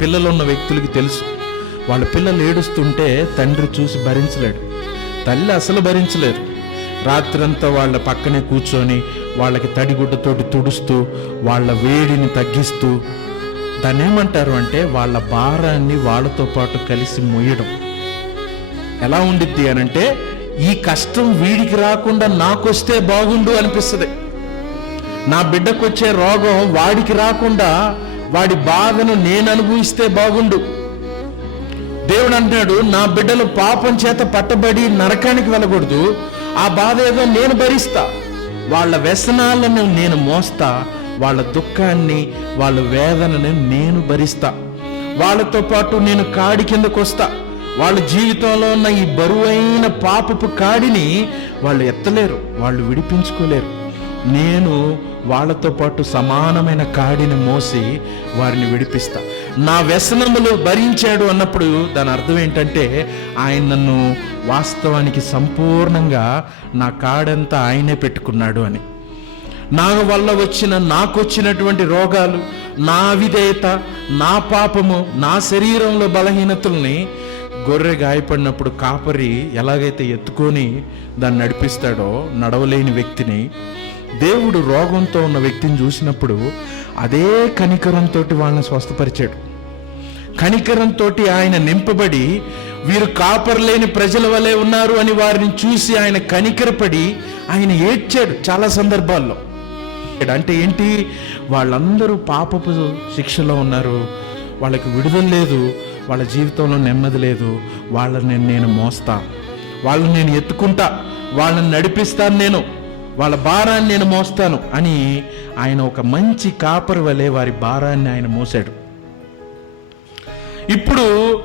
పిల్లలు ఉన్న వ్యక్తులకి తెలుసు. వాళ్ళ పిల్లలు ఏడుస్తుంటే తండ్రి చూసి భరించలేడు. తల్లి అసలు భరించలేదు. రాత్రంతా వాళ్ళ పక్కనే కూర్చొని వాళ్ళకి తడిగుడ్డతోటి తుడుస్తూ వాళ్ళ వేడిని తగ్గిస్తూ దాన్ని ఏమంటారు అంటే వాళ్ళ భారాన్ని వాళ్ళతో పాటు కలిసి మొయ్యడం ఎలా ఉండిద్ది అని అంటే ఈ కష్టం వీడికి రాకుండా నాకొస్తే బాగుండు అనిపిస్తుంది. నా బిడ్డకు వచ్చే రోగం వాడికి రాకుండా వాడి బాధను నేను అనుభవిస్తే బాగుండు. దేవుడు అంటున్నాడు నా బిడ్డలు పాపం చేత పట్టబడి నరకానికి వెళ్ళకూడదు. ఆ బాధ ఏదో నేను భరిస్తా. వాళ్ళ వ్యసనాలను నేను మోస్తా. వాళ్ళ దుఃఖాన్ని వాళ్ళ వేదనని నేను భరిస్తా. వాళ్ళతో పాటు నేను కాడి కిందకు వస్తా. వాళ్ళ జీవితంలో ఉన్న ఈ బరువైన పాపపు కాడిని వాళ్ళు ఎత్తలేరు వాళ్ళు విడిపించుకోలేరు. నేను వాళ్ళతో పాటు సమానమైన కాడిని మోసి వారిని విడిపిస్తా. నా వ్యసనములు భరించాడు అన్నప్పుడు దాని అర్థం ఏంటంటే ఆయన నన్ను వాస్తవానికి సంపూర్ణంగా నా కాడంతా ఆయనే పెట్టుకున్నాడు అని. నా వల్ల వచ్చిన నాకు వచ్చినటువంటి రోగాలు నా విధేయత నా పాపము నా శరీరంలో బలహీనతల్ని గొర్రె గాయపడినప్పుడు కాపరి ఎలాగైతే ఎత్తుకొని దాన్ని నడిపిస్తాడో నడవలేని వ్యక్తిని దేవుడు రోగంతో ఉన్న వ్యక్తిని చూసినప్పుడు అదే కనికరంతో వాళ్ళని స్వస్థపరిచాడు. కనికరంతో ఆయన నింపబడి వీరు కాపరలేని ప్రజల వలె ఉన్నారు అని వారిని చూసి ఆయన కనికరపడి ఆయన ఏడ్చాడు చాలా సందర్భాల్లో. అంటే ఏంటి? వాళ్ళందరూ పాపపు శిక్షలో ఉన్నారు. వాళ్ళకి విడుదల లేదు. వాళ్ళ జీవితంలో నెమ్మది లేదు. వాళ్ళని నేను మోస్తా. వాళ్ళని నేను ఎత్తుకుంటా. వాళ్ళని నడిపిస్తాను నేను. వాళ్ళ భారాన్ని నేను మోస్తాను అని ఆయన ఒక మంచి కాపరి వలె వారి భారాన్ని ఆయన మోసాడు ఇప్పుడు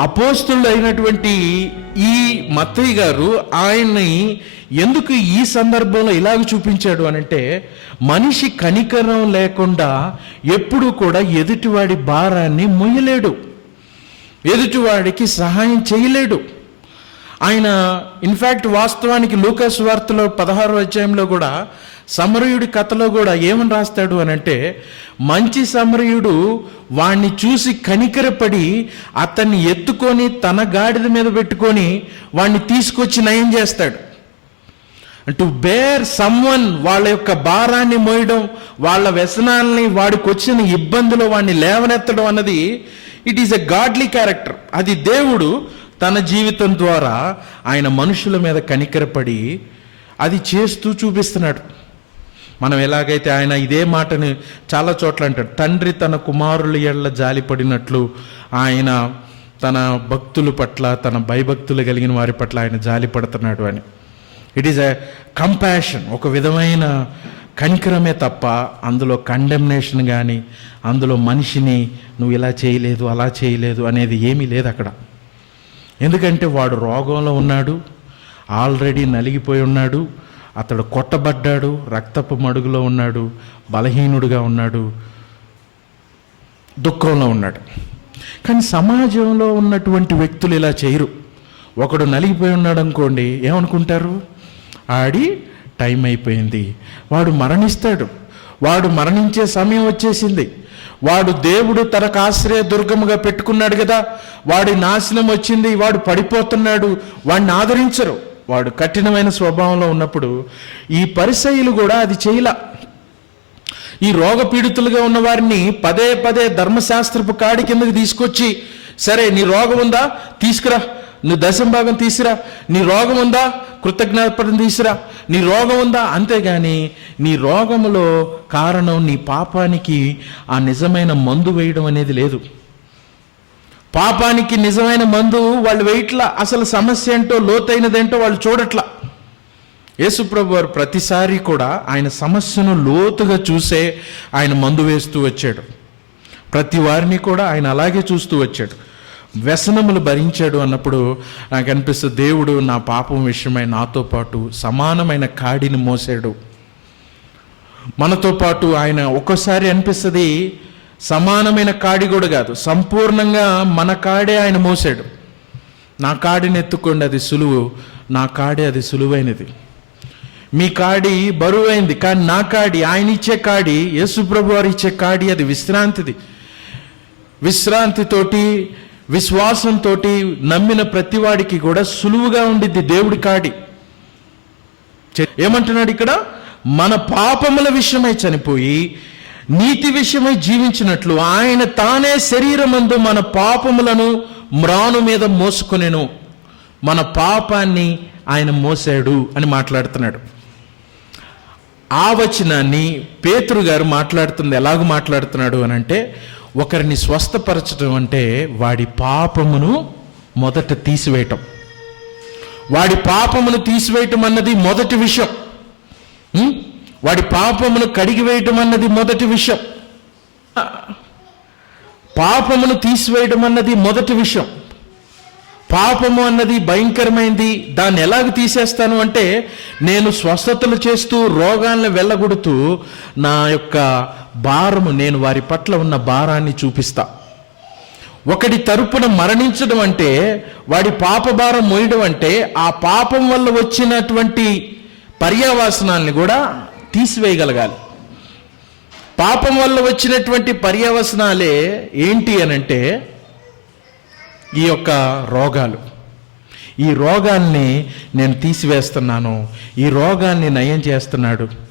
అపోస్తులు అయినటువంటి ఈ మత్తయ్య గారు ఆయన్ని ఎందుకు ఈ సందర్భంలో ఇలాగ చూపించాడు అనంటే మనిషి కనికరం లేకుండా ఎప్పుడూ కూడా ఎదుటివాడి భారాన్ని మొయ్యలేడు. ఎదుటివాడికి సహాయం చేయలేడు. ఆయన ఇన్ఫ్యాక్ట్ వాస్తవానికి లూకస్ వార్తలో పదహారో అధ్యాయంలో కూడా సమరయుడి కథలో కూడా ఏమని రాస్తాడు అని అంటే మంచి సమరయుడు వాణ్ణి చూసి కనికరపడి అతన్ని ఎత్తుకొని తన గాడిద మీద పెట్టుకొని వాణ్ణి తీసుకొచ్చి నయం చేస్తాడు. టు బేర్ సమ్వన్ వాళ్ళ యొక్క భారాన్ని మోయడం వాళ్ళ వ్యసనాల్ని వాడికి వచ్చిన ఇబ్బందులు వాడిని లేవనెత్తడం అన్నది it is a godly character అది దేవుడు తన జీవితం ద్వారా ఆయన మనుషుల మీద కనికరపడి అది చేస్తూ చూపిస్తున్నాడు. మనం ఎలాగైతే ఆయన ఇదే మాటని చాలా చోట్ల అంటాడు. తండ్రి తన కుమారుల ఎళ్ళ జాలిపడినట్లు ఆయన తన భక్తుల పట్ల తన భయభక్తులు కలిగిన వారి పట్ల ఆయన జాలి పడుతున్నాడు అని. ఇట్ ఈస్ ఎ కంపాషన్ ఒక విధమైన కనికరమే తప్ప అందులో కండెమ్నేషన్ కానీ అందులో మనిషిని నువ్వు ఇలా చేయలేదు అలా చేయలేదు అనేది ఏమీ లేదు అక్కడ. ఎందుకంటే వాడు రోగంలో ఉన్నాడు ఆల్రెడీ నలిగిపోయి ఉన్నాడు అతడు కొట్టబడ్డాడు రక్తపు మడుగులో ఉన్నాడు బలహీనుడుగా ఉన్నాడు దుఃఖంలో ఉన్నాడు. కానీ సమాజంలో ఉన్నటువంటి వ్యక్తులు ఇలా చేయరు. ఒకడు నలిగిపోయి ఉన్నాడు అనుకోండి ఏమనుకుంటారు? ఆడి టైం అయిపోయింది. వాడు మరణిస్తాడు. వాడు మరణించే సమయం వచ్చేసింది. వాడు దేవుడు తనకు ఆశ్రయ దుర్గముగా పెట్టుకున్నాడు కదా వాడి నాశనం వచ్చింది వాడు పడిపోతున్నాడు వాడిని ఆదరించరు. వాడు కఠినమైన స్వభావంలో ఉన్నప్పుడు ఈ పరిసయులు కూడా అది చేయలా. ఈ రోగ పీడితులుగా ఉన్న వారిని పదే పదే ధర్మశాస్త్రపు కాడి కిందకి తీసుకొచ్చి సరే నీ రోగం ఉందా? తీసుకురా. నువ్వు దశం భాగం తీసిరా. నీ రోగం ఉందా? కృతజ్ఞాపడం తీసిరా. నీ రోగం ఉందా? అంతేగాని నీ రోగములో కారణం నీ పాపానికి ఆ నిజమైన మందు వేయడం అనేది లేదు. పాపానికి నిజమైన మందు వాళ్ళు వేయట్లా. అసలు సమస్య ఏంటో లోతైనదేంటో వాళ్ళు చూడట్లా. యేసుప్రభు వారు ప్రతిసారి కూడా ఆయన సమస్యను లోతుగా చూసే ఆయన మందు వేస్తూ వచ్చాడు. ప్రతి వారిని కూడా ఆయన అలాగే చూస్తూ వచ్చాడు. వ్యసనములు భరించాడు అన్నప్పుడు నాకు అనిపిస్తుంది దేవుడు నా పాపం విషయమై నాతో పాటు సమానమైన కాడిని మోసాడు. మనతో పాటు ఆయన ఒక్కోసారి అనిపిస్తుంది సమానమైన కాడి కూడా కాదు సంపూర్ణంగా మన కాడే ఆయన మోసాడు. నా కాడిని ఎత్తుకోండి అది సులువు. నా కాడే అది సులువైనది. మీ కాడి బరువైంది కానీ నా కాడి ఆయన ఇచ్చే కాడి యేసుప్రభు వారు ఇచ్చే కాడి అది విశ్రాంతిది. విశ్రాంతితోటి విశ్వాసంతో నమ్మిన ప్రతివాడికి కూడా సులువుగా ఉండిద్ది దేవుడి కాడి. ఏమంటున్నాడు ఇక్కడ? మన పాపముల విషయమై చనిపోయి నీతి విషయమై జీవించినట్లు ఆయన తానే శరీరమందు మన పాపములను మ్రాను మీద మోసుకొనెను. మన పాపాన్ని ఆయన మోసాడు అని మాట్లాడుతున్నాడు. ఆ వచనాన్ని పేతురు గారు మాట్లాడుతుంది ఎలాగ మాట్లాడుతున్నాడు అని అంటే ఒకరిని స్వస్థపరచడం అంటే వాడి పాపమును మొదట తీసివేయటం. వాడి పాపమును తీసివేయటం అన్నది మొదటి విషయం. వాడి పాపమును కడిగివేయటం అన్నది మొదటి విషయం. పాపమును తీసివేయడం అన్నది మొదటి విషయం. పాపము అన్నది భయంకరమైంది దాన్ని ఎలాగ తీసేస్తాను అంటే నేను స్వస్థతలు చేస్తూ రోగాలను వెళ్ళగొడుతూ నా యొక్క భారము నేను వారి పట్ల ఉన్న భారాన్ని చూపిస్తా. ఒకటి తరపున మరణించడం అంటే వాడి పాప భారం మోయడం అంటే ఆ పాపం వల్ల వచ్చినటువంటి పర్యావసనాల్ని కూడా తీసివేయగలగాలి. పాపం వల్ల వచ్చినటువంటి పర్యావసనాలే ఏంటి అనంటే ఈ యొక్క రోగాలు. ఈ రోగాల్ని నేను తీసివేస్తున్నాను. ఈ రోగాన్ని నయం చేస్తున్నాడు.